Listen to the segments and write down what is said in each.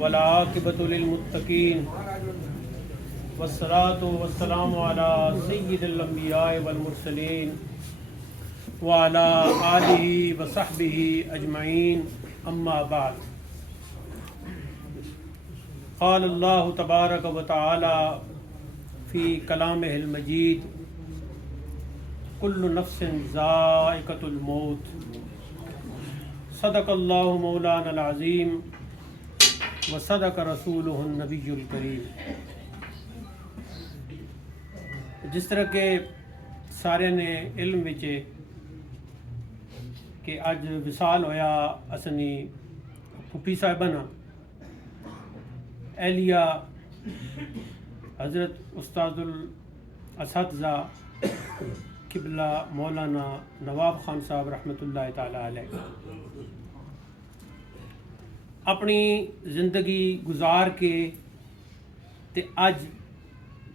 वला आक़िबतु लिल-मुत्तक़ीन वस्सलातु वस्सलामु अला सय्यिदिल अंबिया वल मुरसलीन व अला आलिहि व सहबिहि अजमईन अम्मा बाद। क़ाल अल्लाहु तबारक व तआला फ़ी कलामिहिल मजीद कुल्लु नफ्सिन ज़ाइक़तुल मौत सदक़ल्लाहु मौलाना अज़ीम व सदक़ रसूलुहुन नबियुल करीम। जिस तरह के सारे ने इल्म विच कि अज विसाल होया असनी फुफी साहिबाना एलिया हज़रत उस्तादुल असतिज़ा किबला मौलाना नवाब खान साहब रहमतुल्लाह ताला अलैह अपनी ज़िंदगी गुजार के ते अज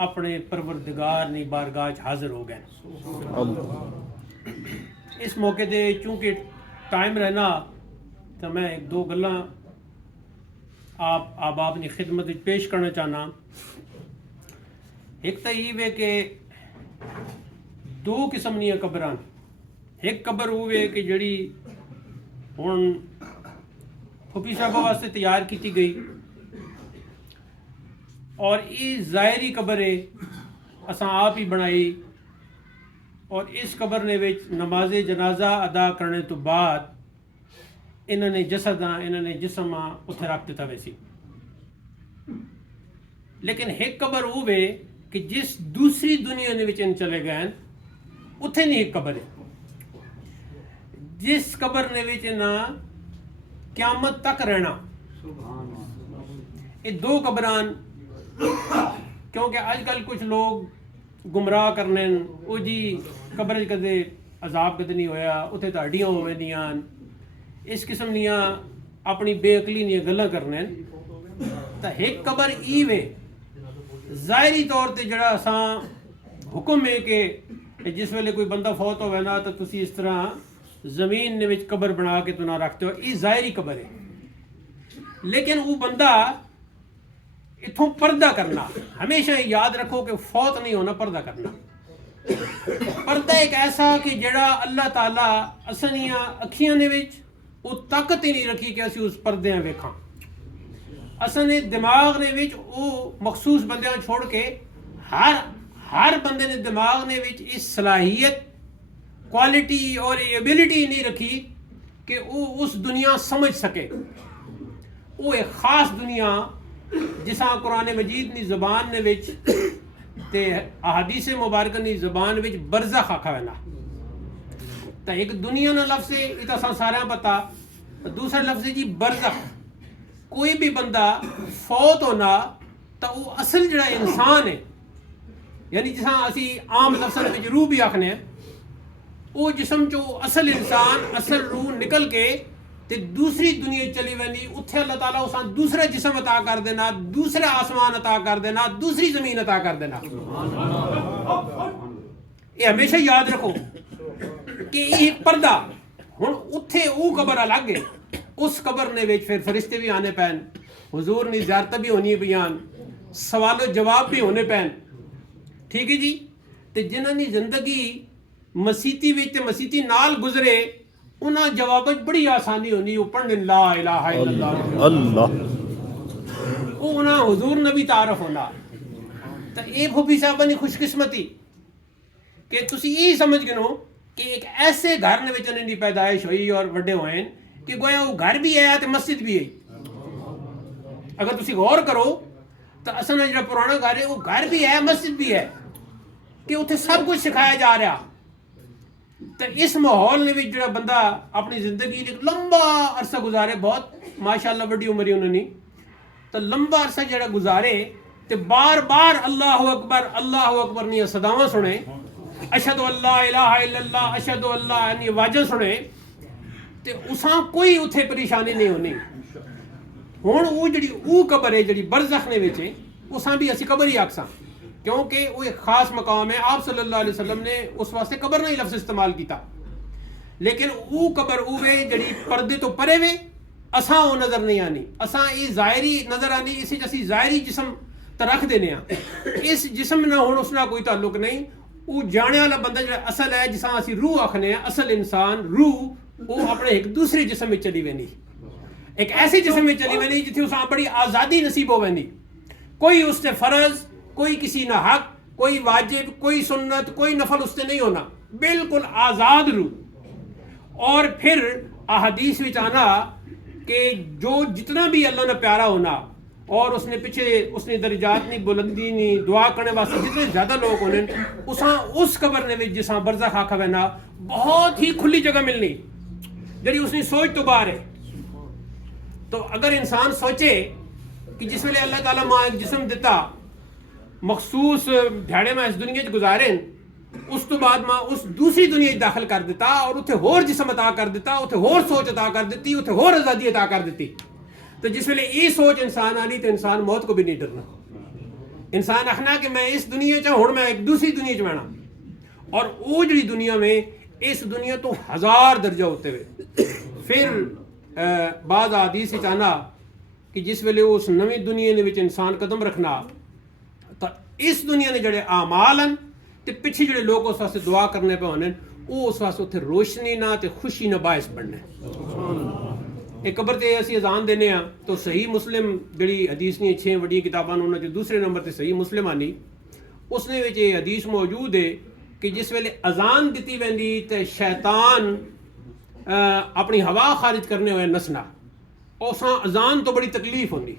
अपने परवरदिगार नी बारगाह हाजिर हो गए। इस मौके दे चूँकि टाइम रहना तो मैं एक दो गल्लां आप अपनी खिदमत में पेश करना चाहना। एक तो ये वे कि दो किस्म दी कबरां, एक कबर हुए कि जड़ी हुण फुफी साहबा वास्ते तैयार की गई और ये ज़ाहिरी कबर है असां आप ही बनाई और इस कबर ने विच नमाज जनाजा अदा करने तो बाद इन्होंने जसदा इन्होंने जिस्म उत्थे रख दिता वैसी। लेकिन एक कबर वो वे कि जिस दूसरी दुनिया ने विच इन चले गए उत्थे नहीं एक कबर है जिस कबर ने विच ना क़यामत तक रहना। ये दो कबरान क्योंकि आजकल कुछ लोग गुमराह करने वो जी कबर कदे अजाब कदे नहीं होया उत्थे तो हड्डियां हो वेंदियां इस किस्म दियां अपनी बेअकली दियां गल्लां करने तो एक कबर ई वे ज़ाहिरी तौर ते जड़ा असां हुक्म है कि जिस वेले कोई बंदा फौत होवे ना तो तुसी इस तरह ज़मीन ने विच कबर बना के तुना रखते हो, ये ज़ाहिरी कबर है। लेकिन वो बंदा इथों पर्दा करना हमेशा याद रखो कि फौत नहीं होना, पर्दा करना। पर्दा एक ऐसा कि जड़ा अल्लाह ताला असनियां अखियां ने विच वो ताकत ही नहीं रखी कि असी उस पर्दे वेखा। असने दिमाग ने विच वो मखसूस बंदे छोड़ के हर बंदे ने दिमाग ने विच इस सलाहियत क्वालिटी और एबिलिटी नहीं रखी कि वो उस दुनिया समझ सके। वो एक खास दुनिया जिसा कुरान मजीद नी ज़बान ने विच ते अहादीस मुबारक नी ज़बान विच बरज़ख आखा वेना। तो एक दुनिया ना लफ्ज़ है इतना असां सारा पता, दूसरा लफ्ज़ है जी बरज़ख। कोई भी बंदा फौत होना तो वो असल जड़ा इंसान है यानी जिसा असी आम लफ्ज़ विच रूह भी आखने वो जिस्म चो असल इंसान असल रूह निकल के ते दूसरी दुनिया चली वेंदी उत्थे अल्लाह ताला उस दूसरा जिस्म अता कर देना, दूसरा आसमान अता कर देना, दूसरी जमीन अता कर देना। ये हमेशा याद रखो कि ये पर्दा हुण उत्थे वो कबर अलग है, उस कबर ने विच फिर फरिश्ते भी आने पैन, हुजूर नी ज़ियारत भी होनी बयान, सवालो जवाब भी होने पैन। ठीक है जी। ते जिन्हां दी जिंदगी मसीती विच ते मसीती नाल गुजरे उन्हां जवाब बड़ी आसानी होनी वो पढ़ने ला इलाहा इल्लल्लाह अल्लाह वो उन्हां हुजूर नबी तारफ होना। तो ये फुफी साहबा नी खुशकिस्मती कि तुसी ये समझ गिनो कि एक ऐसे घर ने विच उन्हां दी पैदाइश हुई और वड्डे होए कि गोया वो घर भी है ते मस्जिद भी है। अगर तुसी गौर करो तो असल जो पुराना घर है वो घर भी है मस्जिद भी है कि उत्थे सब कुछ सिखाया जा रहा। तो इस माहौल ने जो बंदा अपनी जिंदगी लंबा अरसा गुजारे, बहुत माशाअल्लाह बड़ी उम्र है उन्होंने, तो लंबा अरसा जरा गुजारे तो बार बार अल्लाह अकबर नी सदावां सुने, अशहदु अल्ला इलाहा इल्लल्लाह अशहदु अल्लाह यानी आवाज़ां सुने तो उसां कोई उत्थे परेशानी नहीं होनी। हुण वो जी वो कबर है जी बरज़ख ने विच उसां भी असी कबर ही आखसां क्योंकि वो एक खास मकाम है। आप सल्लल्लाहु अलैहि वसल्लम ने उस वास्ते कबर नहीं लफ्ज़ इस्तेमाल किया, लेकिन वो कबर उवे जड़ी पर्दे तो परे वे असां वो नज़र नहीं आनी, असां ये ज़ाहिरी नज़र आनी, इस असी ज़ाहिरी जिसम तो रख देने इस जिसम ना हुण उसना कोई ताल्लुक नहीं। वो जाने वाला बंदा जो असल है, जिसा असी रूह आखने असल इंसान रूह, वो अपने एक दूसरे जिसम में चली वेंदी, एक ऐसे जिसम में चली वेंदी जिथे उस बड़ी आज़ादी नसीब हो वेंदी। कोई उससे फ़र्ज, कोई किसी ना हक, कोई वाजिब, कोई सुन्नत, कोई नफल उससे नहीं होना, बिल्कुल आज़ाद रूह। और फिर अहदीस में आना कि जो जितना भी अल्लाह ने प्यारा होना और उसने पीछे उसने दर्जात नहीं बुलंदी नहीं दुआ करने वास्ते जितने ज़्यादा लोग होने उसा उस कबर ने जिसा बरज़ख आखा वैना बहुत ही खुली जगह मिलनी जी उसकी सोच तो बाहर है। तो अगर इंसान सोचे कि जिस वेले अल्लाह ताला मां एक जिस्म दिता मखसूस ध्याड़े में इस दुनिया च गुजारे, उस तो बाद मां उस दूसरी दुनिया दाखिल कर दिता और उत्थे होर जिस्म अता कर दिता, उत्थे होर सोच अता कर दी, उत्थे होर आज़ादी अता कर दी। तो जिस वेले ये सोच इंसान आनी तो इंसान मौत को भी नहीं डरना। इंसान आखना कि मैं इस दुनिया च हुण मैं एक दूसरी दुनिया च बहना, और वो जी दुनिया में इस दुनिया तो 1000 दर्जा होते हुए फिर बाद हदीस आना कि जिस वेले उस नवी दुनिया ने इंसान कदम रखना तो इस दुनिया ने जड़े आमाल हैं तो पिछे जड़े लोग उस वास्ते दुआ करने पे होने वो उस वास्ते उत्थे रोशनी ना ते खुशी ना बायस बनने। एक कबर ते असी अजान देने तो सही मुस्लिम जड़ी हदीस नी 6 वड्डी किताबां उन्हां च दूसरे नंबर ते सही मुस्लिम आनी, उसने विच ये हदीस मौजूद है कि जिस वेले अजान दी वेंदी ते शैतान अपनी हवा खारिज करने हुए नसना, उस अजान तो बड़ी तकलीफ होंदी।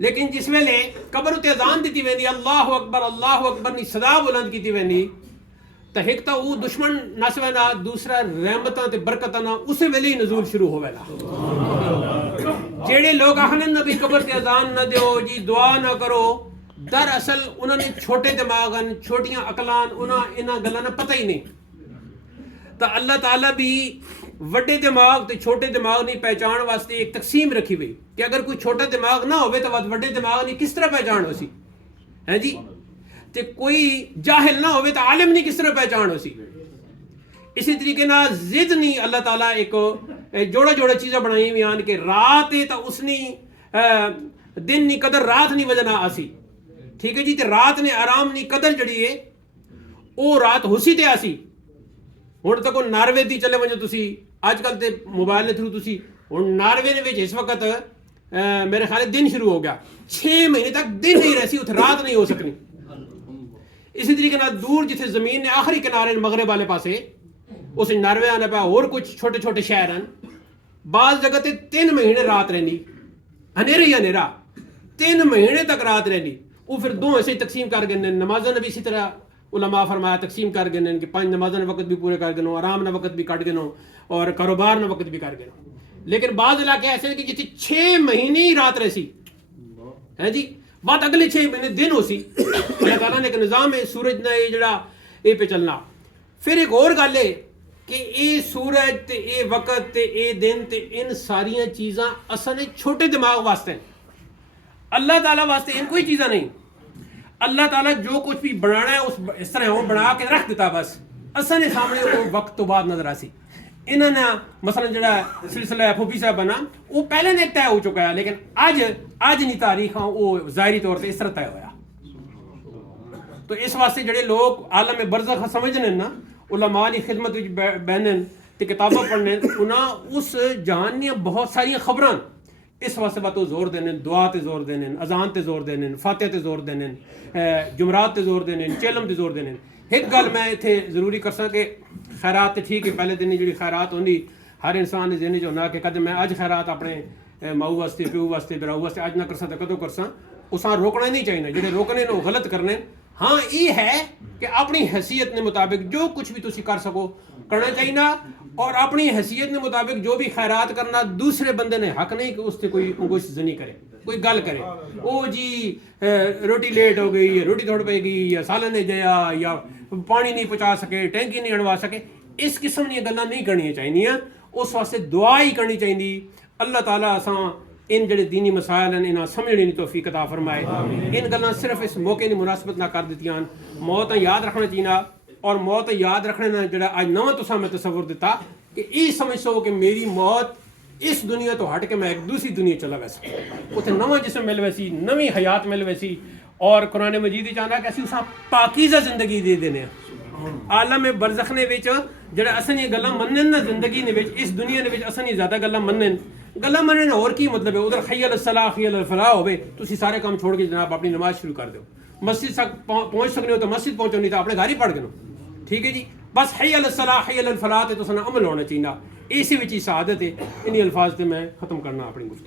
लेकिन जिस वेले कबर उत्ते अजान दी वेंदी अल्लाहु अकबर नी सदा बुलंद की वेंदी तो एक तो वो दुश्मन नस वेना, दूसरा रहमतां ते बरकतां ना उस वेले ही नजूल शुरू होवेला। जेड़े लोग आखने ना भी कबर ते अजान ना दो जी दुआ ना करो, दरअसल उन्होंने छोटे दिमाग हैं, छोटियां अकलान, उन्हें इन्हां गल्लां दा पता ही नहीं। तो अल्लाह ताला भी वड्डे दिमाग ते छोटे दिमाग की पहचान वास्ते एक तकसीम रखी हुई कि अगर कोई छोटा दिमाग ना हो तो वड्डे दिमाग की किस तरह पहचान हो सी है जी, ते कोई जाहिल ना हो तो आलिम नहीं किस तरह पहचान हो सी। इसी तरीके ना जिद नहीं अल्लाह ताला एक जोड़ा जोड़ा चीज़ें बनाई हुई आन के रात है तो उसनी दिन नहीं कदर रात नहीं वजना आसी, ठीक है जी। तो रात ने आराम नहीं कदर जड़ी है वो रात हुसी ते आसी। हुण तक नार्वे दी चले वजो तुसी अजकल ते मोबाइल के थ्रू तुसी हुण नार्वे ने इस वक्त मेरे ख्याल दिन शुरू हो गया, 6 महीने तक दिन नहीं रहसी, उत रात नहीं हो सकनी। इसी तरीके ना दूर जिथे जमीन ने आखिरी किनारे मगरब वाले पासे उस नार्वे आने पाया और कुछ छोटे छोटे शहर हैं, बाज जगह ते 3 महीने रात रहनी, हनेरा ही हनेरा 3 महीने तक रात रहनी। वो फिर दो ऐसे तकसीम कर गए, नमाजा ने भी इसी तरह उलमा फरमाया तकसीम कर गए कि 5 नमाजा ने वक्त भी पूरे कर गए, आराम ने वक्त भी कट गए और कारोबार ने वक्त भी कर गए। लेकिन बाज इलाके ऐसे कि जितने 6 महीने ही रात रहसी है जी, बात अगले 6 महीने दिन हो सी। अल्लाह ताला ने एक निज़ाम है सूरज ने जड़ा ये पे चलना। फिर एक और गल है कि ये सूरज ते ये वक्त ते ये दिन ते इन सारिया चीज़ां असल छोटे दिमाग वास्ते, अल्लाह ताला वास्ते इन कोई चीज़ा नहीं। अल्लाह ताला जो कुछ भी बनाना है उस इस तरह वो बना के रख देता, बस असल सामने वो वक्त तो बाद नजर आसी। इन्होंने मसलन जड़ा सिलसिला फूफी साहब बना वो पहले ने तय हो चुका है, लेकिन अज नहीं तारीख वो ज़ाहिरी तौर पर इस तरह तय होया। तो इस वास्ते जड़े लोग आलम बरज़ख समझने ना उलमा की खिदमत बहने तो किताबें पढ़ने उन्हें उस जहान दी बहुत सारिया खबरां इस वास्ते बात जोर देने, दुआ ते जोर देने, अजान ते जोर देने, फातिहा ते जोर देने, जुमरात ते जोर देने, चेलम ते जोर देने। एक गल मैं इत्थे जरूरी कर सक कि खैरात तो ठीक है, पहले दिन जी खैरात होंगी हर इंसान के जिहन च होना कि कद मैं अज खैरात अपने माऊ वास्ते प्यो वास्ते बराऊ वास्ते अज ना करसा तो कदों करसा, उसा रोकना नहीं चाहिए। जो रोकने वो गलत करने। हाँ ये है कि अपनी हैसियत के मुताबिक जो कुछ भी तुसी कर सको करना चाहिए, और अपनी हैसियत के मुताबिक जो भी खैरात करना, दूसरे बंदे ने हक नहीं कि उससे कोई गुस्सा नहीं करे, कोई गल करे ओ जी रोटी लेट हो गई, रोटी थोड़ पेगी, या सालन नहीं जया, या पानी नहीं पहुँचा सके, टैंकी नहीं अड़वा सके, इस किस्म दी गल्लां नहीं करनी चाहिए। उस वास्ते दुआ ही करनी चाहिए। अल्लाह ताला असां इन जड़े दीनी मसायल हैं इन्हें समझने की तौफीक अता फरमाए। इन गल्लां सिर्फ इस मौके की मुनासबत ना कर दित्तियां, मौत याद रखना चाहिए। और मौत याद रखने ना जड़ा अज नवा तुसा मैं तसव्वुर दिता कि ये समझो कि मेरी मौत इस दुनिया तो हट के मैं एक दूसरी दुनिया चला वैसा उत्थे नवा जिस्म मिल वैसी नवी हयात मिल वैसी और कुरान मजीद चाहना कि असीं पाकीज़ा जिंदगी दे देने आलम बरज़ख ने विच जेड़ा असन ये गल्लां मन्नन ना जिंदगी ने विच इस दुनिया ने विच असन ये ज़्यादा गल्लां मन्नन और की मतलब है उधर खय्यल सलाह खय्यल फलाह होवे तुसी सारे काम छोड़ के जनाब अपनी नमाज शुरू कर दो मस्जिद तक पहुंच सकने हो तो मस्जिद पहुंचो नहीं तो अपने घर ही पढ़ के लो ठीक है जी बस हय्यल सलाह हय्यल फलाह ते तुसां अमल होना चाहिए इसी विच ही सआदत है इन्हीं अल्फाज से मैं खत्म करना अपनी गुफ्तगू